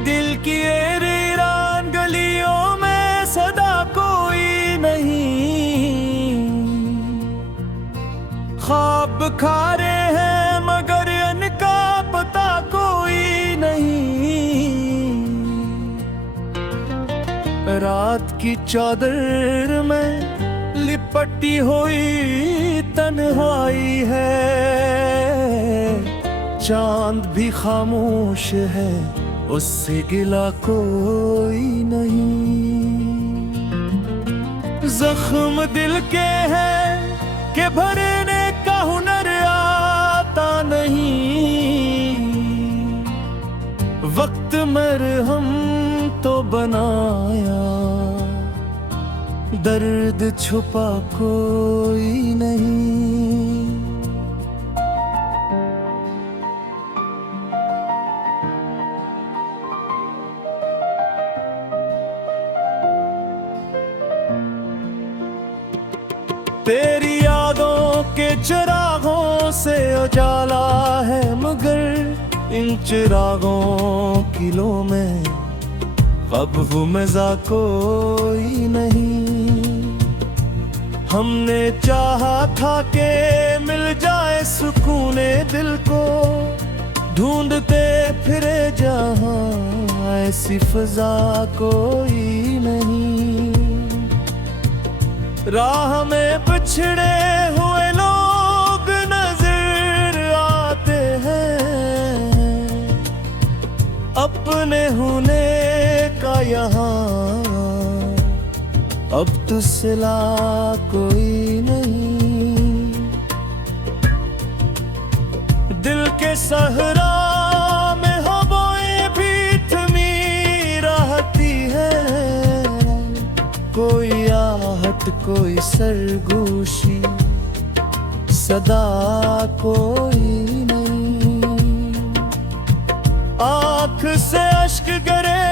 दिल की ये वीरान गलियों में सदा कोई नहीं। ख्वाब खारे हैं मगर इनका पता कोई नहीं। रात की चादर में लिपटी हुई तन्हाई है, चांद भी खामोश है, उससे गिला कोई नहीं। जख्म दिल के हैं कि भरने का हुनर आता नहीं। वक्त मरहम तो बनाया, दर्द छुपा कोई नहीं। तेरी यादों के चिरागों से उजाला है, मगर इन चिरागों किलों में ख्वाब मज़ा कोई नहीं। हमने चाहा था कि मिल जाए सुकूने दिल को, ढूंढते फिरे जहां ऐसी फिजा कोई नहीं। राह में बिछड़े हुए लोग नजर आते हैं, अपने होने का यहाँ अब तो सिला कोई नहीं। दिल के सहरा में हवाएं भी थमी रहती है, कोई आहट कोई सरगोशी सदा कोई नहीं। आँख से अश्क गिरे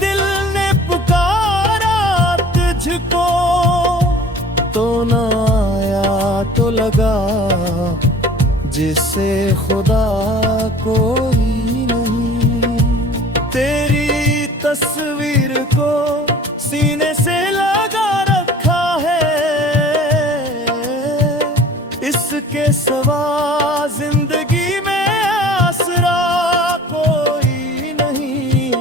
दिल ने पुकारा तुझको, तो न आया तो लगा जिसे खुदा कोई नहीं। तेरी तस्वीर को सीने से लगा रखा है, इसके सिवा जिंदगी में आसरा कोई नहीं।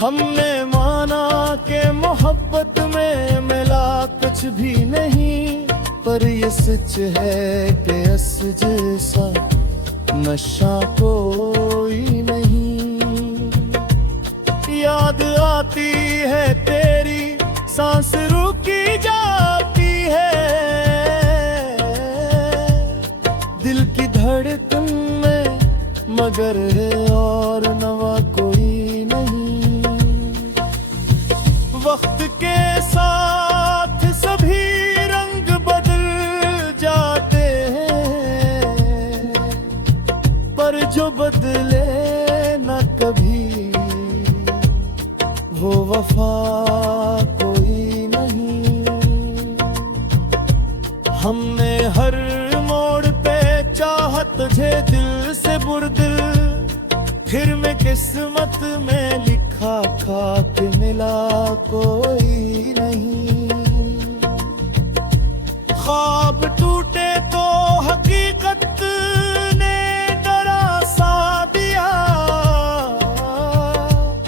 हमने माना कि मोहब्बत में मिला कुछ भी नहीं, पर ये सच है कि अस जैसा नशा कोई नहीं। याद आती है तेरी सांस रुकी जाती है, दिल की धड़कन में मगर है और नवा कोई नहीं। वक्त के साथ सभी रंग बदल जाते हैं, पर जो बदले न कभी वो वफा कोई नहीं। हमने हर मोड़ पे चाहत तुझे दिल से बुरदिल, फिर मैं किस्मत में लिखा खाक मिला कोई नहीं। ख्वाब टूटे तो हकीकत ने डरा दिया,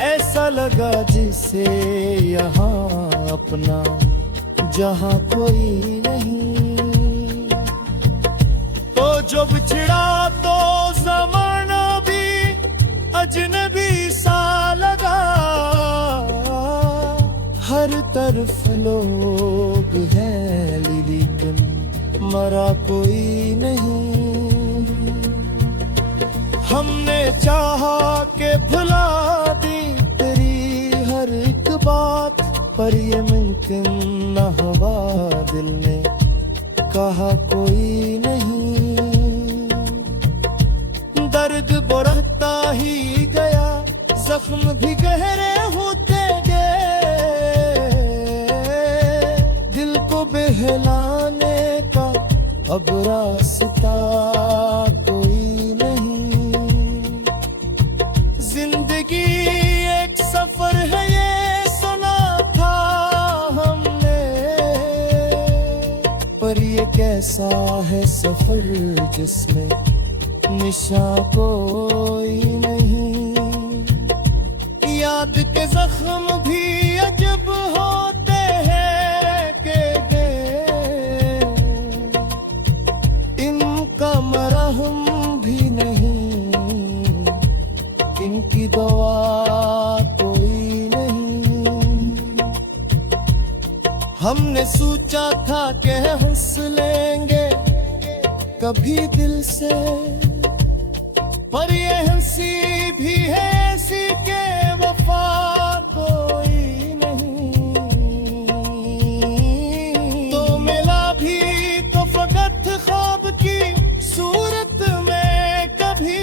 ऐसा लगा जिसे यहाँ अपना जहाँ कोई नहीं। तो जब छिड़ा तो ज़माना भी अजनबी सा लगा, हर तरफ लोग हैं लेकिन मरा कोई नहीं। हमने चाहा कि भुला दी तेरी हर एक बात, पर ये मुमकिन न हुआ, दिल ने कहा कोई नहीं। दर्द बढ़ता ही गया, जख्म भी गहरे होते गए, दिल को बहलाने का अब रास्ता कोई नहीं। ऐसा है सफर जिसमें निशा कोई नहीं। याद के जख्म भी अजब होते हैं कि इनका मरहम भी नहीं, इनकी दवा कोई नहीं। हमने सोचा था कि हंस लेंगे कभी दिल से, पर ये हंसी भी है ऐसी के वफा कोई नहीं। तो मिला भी तो फकत ख्वाब की सूरत में कभी,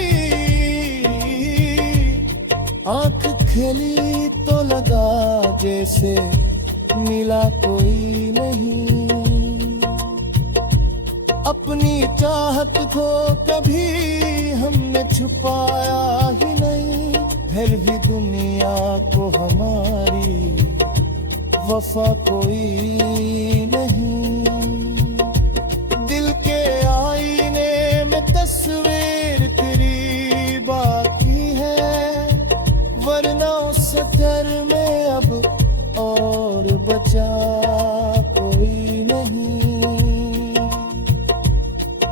आंख खेली तो लगा जैसे मिला कोई नहीं। अपनी चाहत को कभी हमने छुपाया ही नहीं, फिर भी दुनिया को हमारी वफा कोई नहीं। दिल के आईने में तस्वीर तेरी बाकी है, वरना उस घर में अब और बचा कोई नहीं।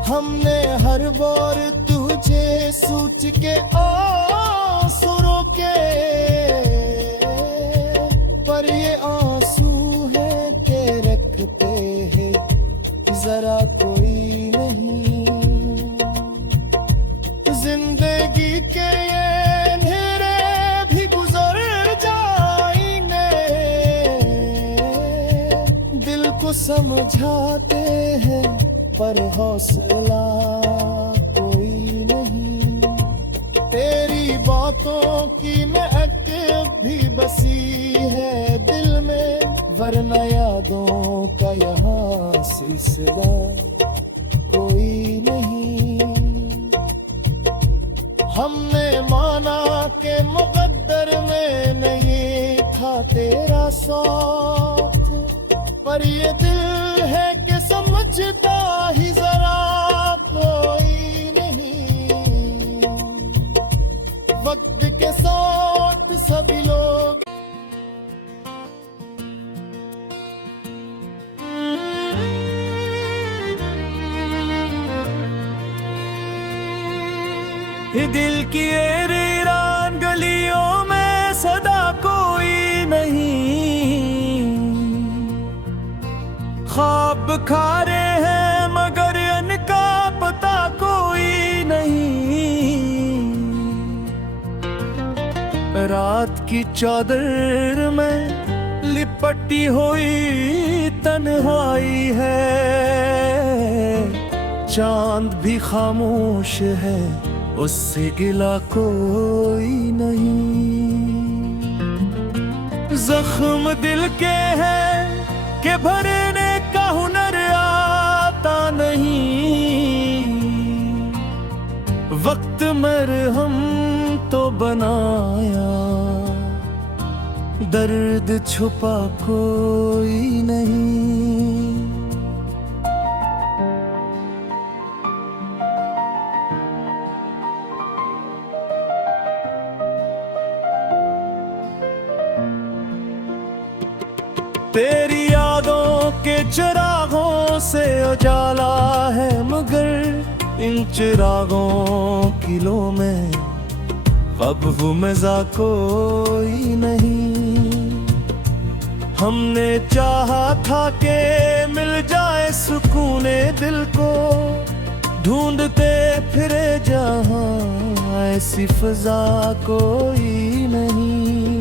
हमने हर बार तुझे सोच के आंसू रोके, पर ये आंसू है के रखते हैं जरा कोई नहीं। जिंदगी के ये अंधेरे भी गुजर जाएंगे, दिल को समझाते हैं पर हौसला कोई नहीं। तेरी बातों की महक भी बसी है दिल में, वरना यादों का यहाँ सिलसिला कोई नहीं। हमने माना कि मुकद्दर में नहीं था तेरा साथ, पर ये दिल है कि समझता ही जरा कोई नहीं। वक्त के साथ सभी लोग दिल की वीरान गलियों में सदा कोई नहीं। ख्वाब खा रहे हैं मगर इनका पता कोई नहीं। रात की चादर में लिपटी हुई तन्हाई है, चांद भी खामोश है उससे गिला कोई नहीं। जख्म दिल के हैं कि भरने का हुनर आता नहीं। वक्त मरहम तो बनाया, दर्द छुपा कोई नहीं। तेरी यादों के चिरागों से उजाला है, मगर इन चिरागों की लो में अब वो मजा कोई नहीं। हमने चाहा था कि मिल जाए सुकून दिल को, ढूंढते फिरे जहां ऐसी फिजा कोई नहीं।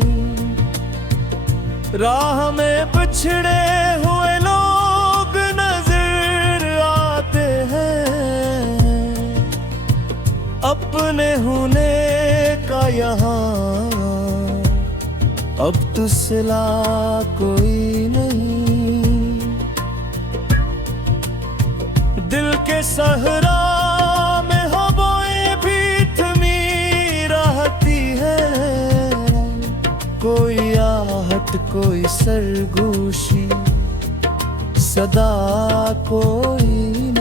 राह में बिछड़े हुए लोग नजर आते हैं, अपने होने का यहाँ अब तो सिला कोई नहीं। दिल के सहरा में हवाएं भी थमी रहती है, कोई आहट कोई सरगोशी सदा कोई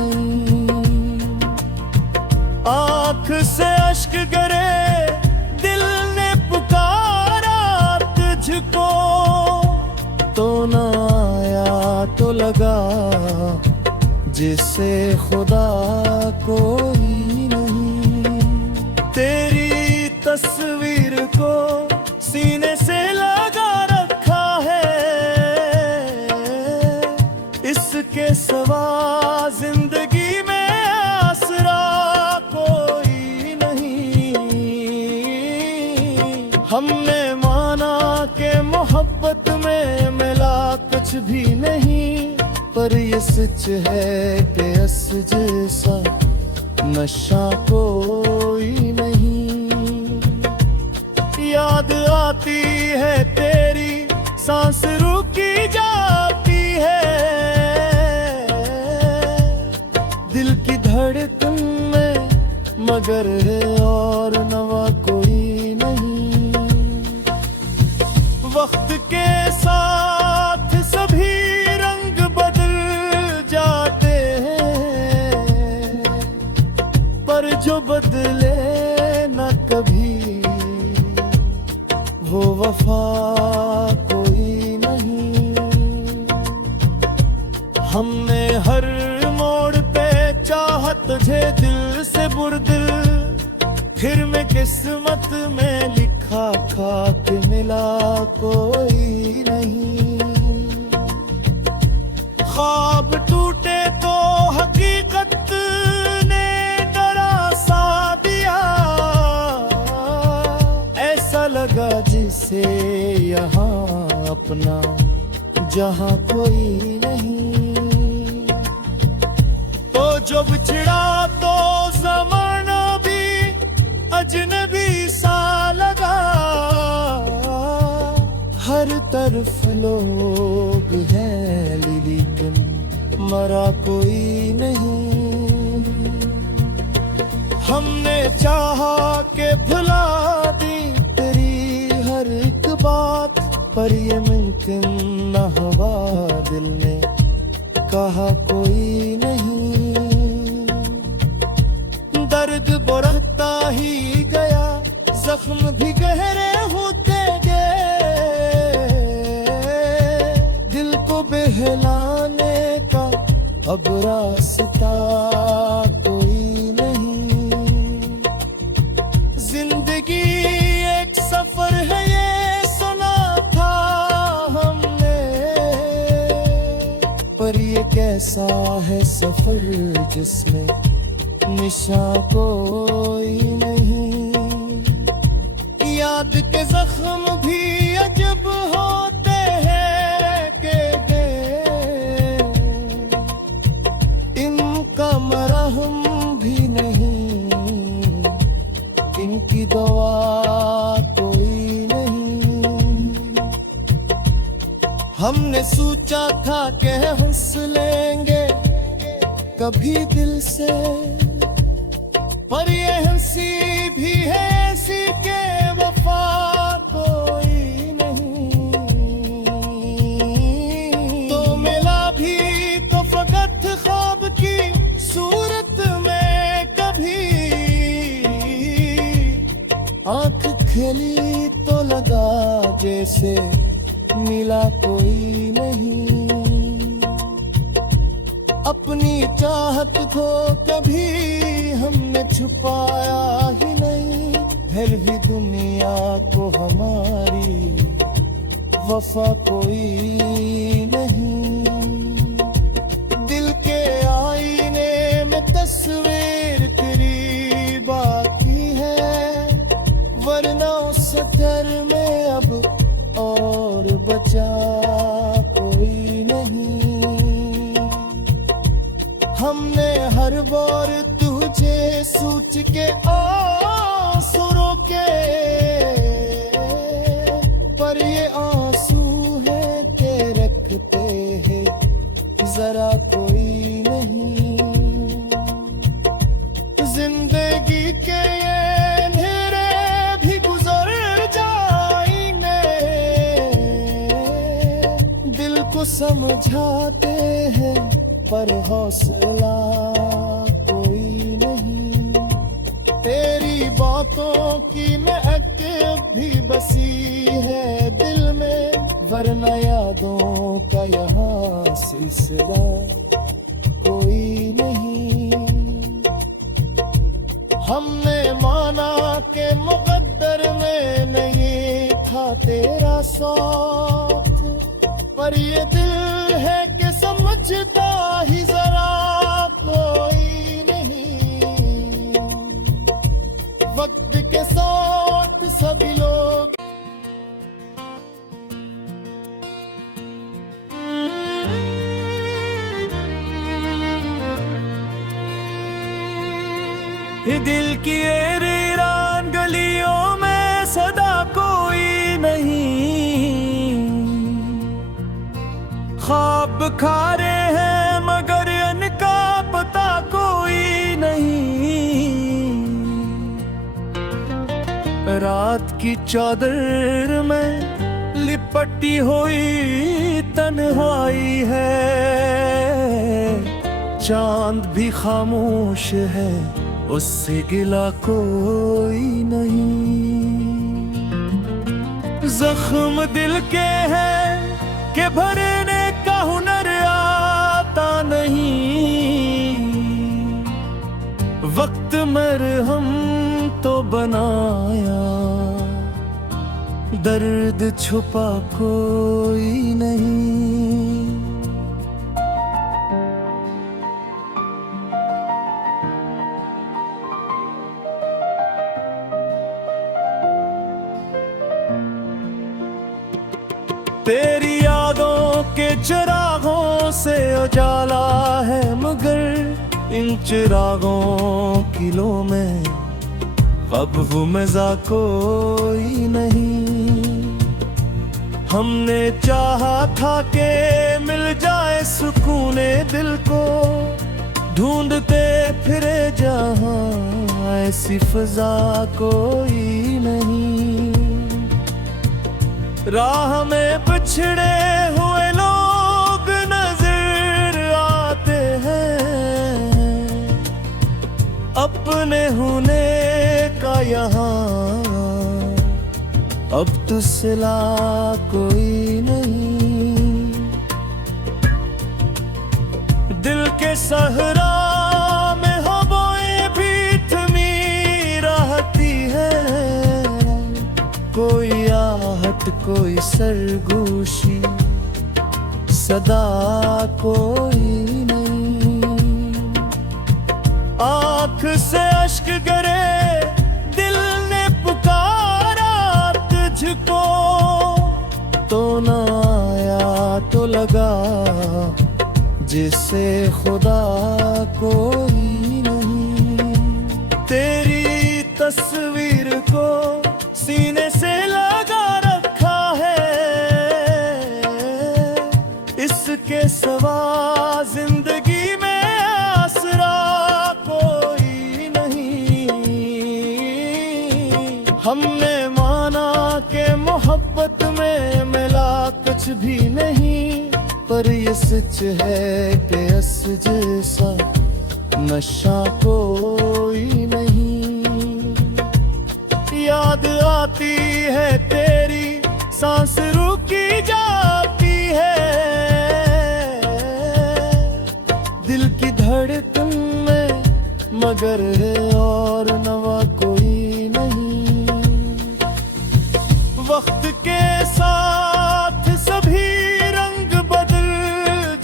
आंख से अश्क गिरे, दिल ने पुकारा तुझको, तो न आया तो लगा जिसे खुदा कोई नहीं। तेरी तस्वीर को सीने से लगा रखा है, इसके सिवा जिंदगी में आसरा कोई नहीं। हमने माना कि मोहब्बत में मिला कुछ भी नहीं, पर ये सच है कि अस जैसा नशा कोई नहीं। याद आती है तेरी सांस रुकी जाती है, दिल की धड़कन में मगर है और नवा कोई नहीं। वक्त के साथ सभी रंग बदल जाते हैं, पर जो बदले न कभी वो वफा कोई नहीं। हमने हर मोड़ पे चाहा तुझे दिल से बुरदिल, फिर मैं किस्मत में लिखा खाक मिला कोई नहीं। ख्वाब टूटे तो हकीकत ने डरासा दिया, ऐसा लगा जिसे यहाँ अपना जहाँ कोई नहीं। तो जो बिछड़ा तो ज़माना भी अजनबी सा लगा, हर तरफ लोग हैं लेकिन मरा कोई नहीं। हमने चाहा कि भुला दी तेरी हर एक बात, पर ये मुमकिन न हुआ, दिल ने कहा कोई नहीं। दर्द बढ़ता ही गया, जख्म भी गहरे होते गए, दिल को बहलाने का अब रास्ता कोई नहीं। जिंदगी एक सफर है ये सुना था हमने, पर ये कैसा है सफर जिसमें निशा कोई नहीं। याद के जख्म भी अजब होते हैं के इनका मरहम भी नहीं, इनकी दवा कोई नहीं। हमने सोचा था कि हंस लेंगे कभी दिल से, पर ये हंसी भी है ऐसी के वफा कोई नहीं। तो मिला भी तो फकत ख्वाब की सूरत में, कभी आंख खिली तो लगा जैसे मिला कोई नहीं। अपनी चाहत को कभी हमने छुपाया ही नहीं, फिर भी दुनिया को हमारी वफा कोई नहीं। दिल के आईने में तस्वीर तेरी बाकी है, वरना उस घर में अब और बचा कोई नहीं। हमने हर बार तुझे सोच के आंसू रोके, पर ये आंसू है के रखते हैं जरा कोई नहीं। जिंदगी के ये अंधेरे भी गुजर जाएंगे, दिल को समझाते हैं पर हौसला कोई नहीं। तेरी बातों की महक भी बसी है दिल में, वरना यादों का यहाँ सिलसिला कोई नहीं। हमने माना के मुकद्दर में नहीं था तेरा साथ, पर ये दिल है कि समझता ही जरा कोई नहीं। वक्त के साथ सभी लोग दिल की वीरान गलियों में सदा कोई नहीं, ख्वाब खारे हैं मगर इनका पता कोई नहीं। रात की चादर में लिपटी हुई तन्हाई है, चांद भी खामोश है उससे गिला कोई नहीं। जख्म दिल के हैं कि भरने का हुनर आता नहीं, वक्त मरहम तो बनाया दर्द छुपा कोई नहीं। तेरी यादों के चिरागों से उजाला है, मगर इन चिरागों की लो में अब वो मजा कोई नहीं। हमने चाहा था कि मिल जाए सुकूने दिल को, ढूंढते फिरे जहां ऐसी फिजा कोई नहीं। राह में बिछड़े हुए लोग नजर आते हैं, अपने होने का यहाँ अब तो सिला कोई नहीं। दिल के सहरा में हवाएं भी थमी रहती है, कोई आहट कोई सरगोशी सदा कोई नहीं। आँख से अश्क गिरे दिल ने पुकारा तुझको, तो न आया तो लगा जिसे खुदा कोई नहीं। तेरी तस्वीर को सीने से लगा रखा है, इसके सिवा जिंदगी में आसरा कोई नहीं। हमने माना कि मोहब्बत में मिला कुछ भी नहीं, पर ये सच है कि अस जैसा नशा कोई नहीं। याद आती है तेरी सांस रुकी जाती है, दिल की धड़कन में मगर है और नवा कोई नहीं। वक्त के साथ सभी रंग बदल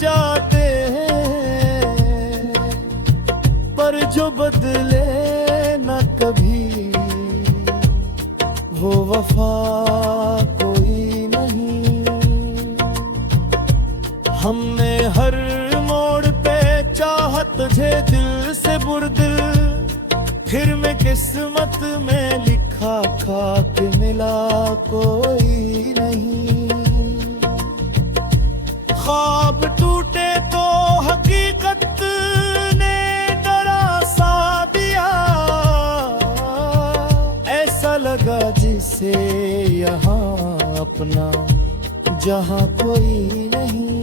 जाते हैं, पर जो बदले न कभी वो वफा कोई नहीं। हमने हर मोड़ पे चाहा तुझे दिल से बुरदिल, फिर मैं किस्मत में लिखा खाक मिला कोई नहीं। ख्वाब टूटे तो हकीकत ने डरा सा दिया, ऐसा लगा जिसे यहाँ अपना जहाँ कोई नहीं।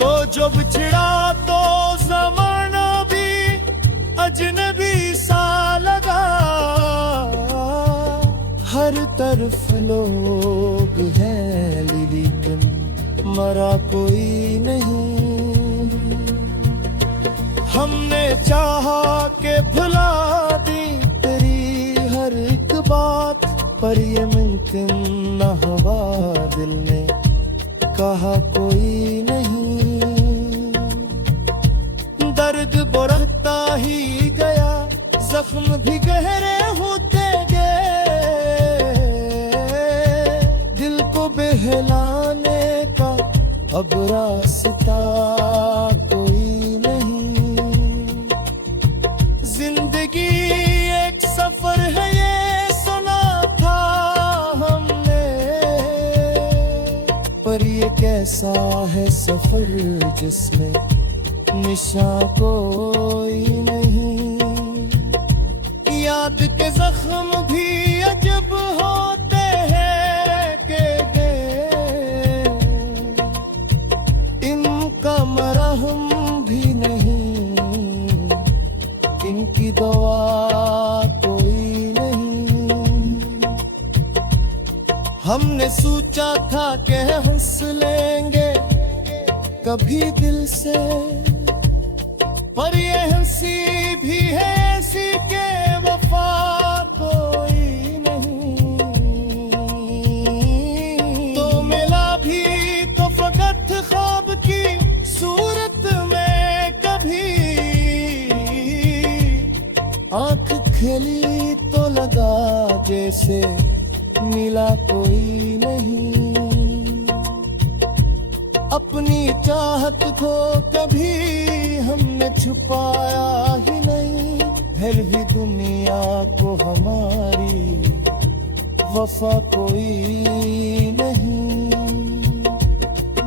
तो जब छिड़ा तो ज़माना भी अजनबी सा लगा। हर तरफ लोग हैं लेकिन मरा कोई नहीं। हमने चाहा के भुला दी तेरी हर एक बात, पर ये मुमकिन न हुआ, दिल ने कहा कोई नहीं। दर्द बढ़ता ही गया, जख्म भी गहरे होते गए। दिल को बहलाने का अब रास्ता कोई नहीं। जिंदगी एक सफर है ये सुना था हमने, पर ये कैसा है सफर जिसमें निशान कोई नहीं। याद के जख्म भी अजब होते हैं के इनका मरहम भी नहीं, इनकी दवा कोई नहीं। हमने सोचा था कि हंस लेंगे कभी दिल से, पर ये हंसी भी है ऐसी के वफा कोई नहीं। तो मिला भी तो फकत ख्वाब की सूरत में कभी, आंख खेली तो लगा जैसे मिला कोई नहीं। अपनी चाहत को कभी हमने छुपाया ही नहीं, फिर भी दुनिया को हमारी वफा कोई नहीं।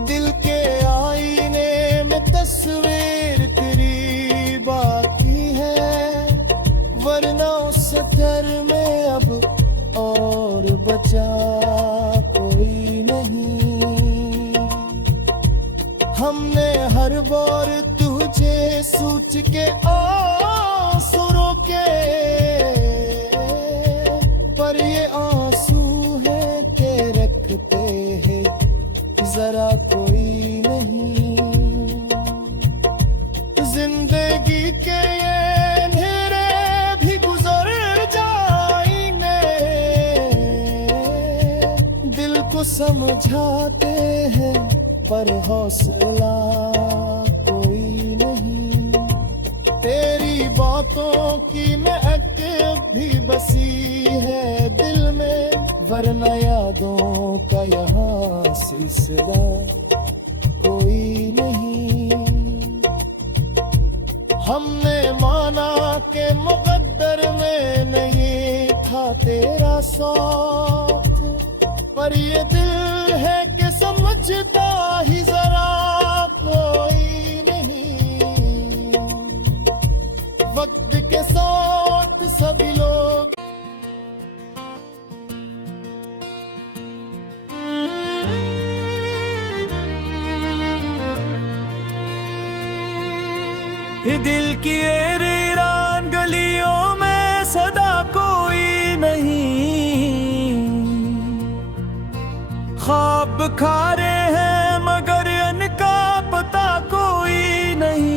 दिल के आईने में तस्वीर तेरी बाकी है, वरना उस घर में अब और बचा कोई नहीं। हमने हर बार तुझे सोच के आंसू रोके, पर ये आंसू है के रखते हैं जरा कोई नहीं। जिंदगी के ये अंधेरे भी गुजर जाएंगे, दिल को समझाते हैं पर हौसला कोई नहीं। तेरी बातों की महक भी बसी है दिल में, वरना यादों का यहाँ सिलसिला कोई नहीं। हमने माना के मुकद्दर में नहीं था तेरा साथ, पर ये दिल है कि समझता ही जरा कोई नहीं। वक्त के साथ सभी लोग दिल की वीरान गलियों में सदा कोई नहीं। ख्वाब खारे हैं मगर इनका पता कोई नहीं।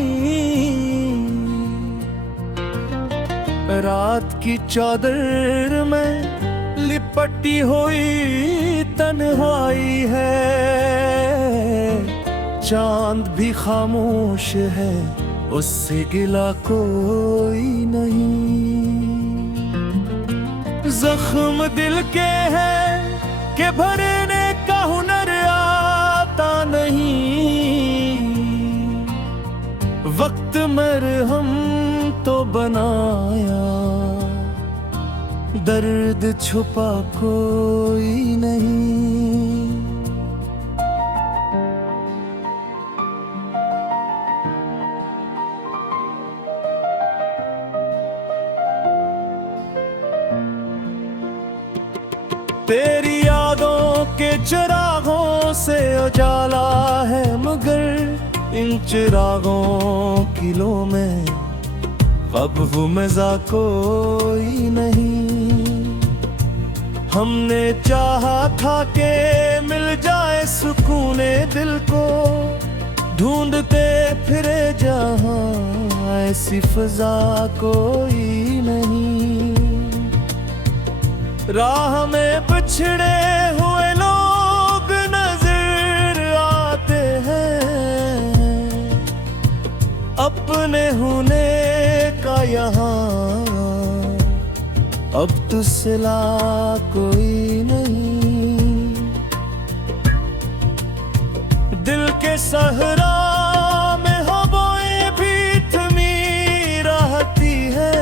रात की चादर में लिपटी हुई तन्हाई है, चांद भी खामोश है उससे गिला कोई नहीं। जख्म दिल के हैं कि भरने का हुनर आता नहीं। वक्त मरहम तो बनाया, दर्द छुपा कोई नहीं। तेरी यादों के चिरागों से उजाला है, मगर इन चिरागों की लो में अब वो मजा कोई नहीं। हमने चाहा था कि मिल जाए सुकूने दिल को, ढूंढते फिरे जहां ऐसी फिजा कोई नहीं। राह में बिछड़े हुए लोग नजर आते हैं, अपने होने का यहाँ अब तो सिला कोई नहीं। दिल के सहरा में हवाएं भी थमी रहती है,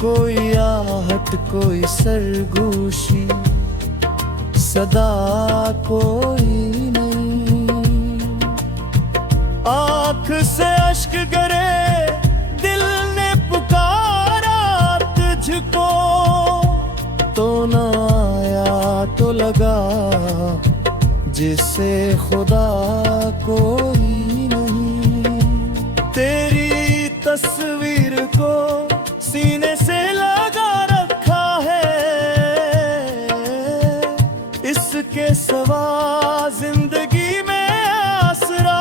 कोई आहट कोई सरगोशी सदा कोई नहीं। आँख से अश्क गिरे दिल ने पुकारा तुझको, तो न आया तो लगा जिसे खुदा कोई नहीं। तेरी तस्वीर को सीने से लगा रखा है, इसके सिवा जिंदगी में आसरा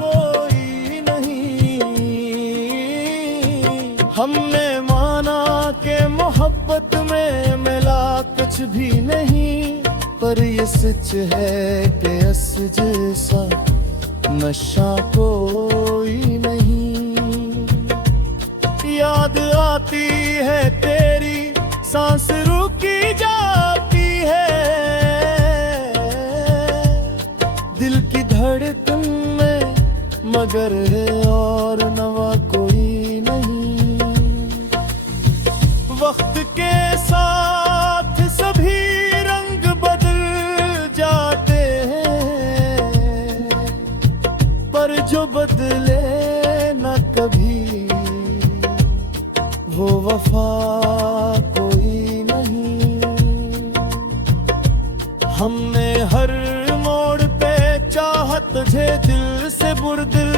कोई नहीं। हमने माना कि मोहब्बत में मिला कुछ भी नहीं, पर ये सच है कि अस जैसा नशा कोई नहीं। याद आती है तेरी सांस रुकी जाती है, दिल की धड़कन में मगर है और नवा कोई नहीं। वक्त के साथ सभी रंग बदल जाते हैं, पर जो बदले न कभी वो वफा कोई नहीं। हमने हर मोड़ पे चाहा तुझे दिल से बुरदिल,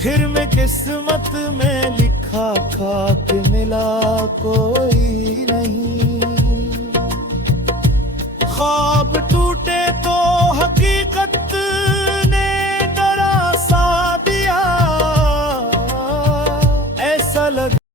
फिर मैं किस्मत में लिखा खाक मिला कोई नहीं। ख्वाब टूटे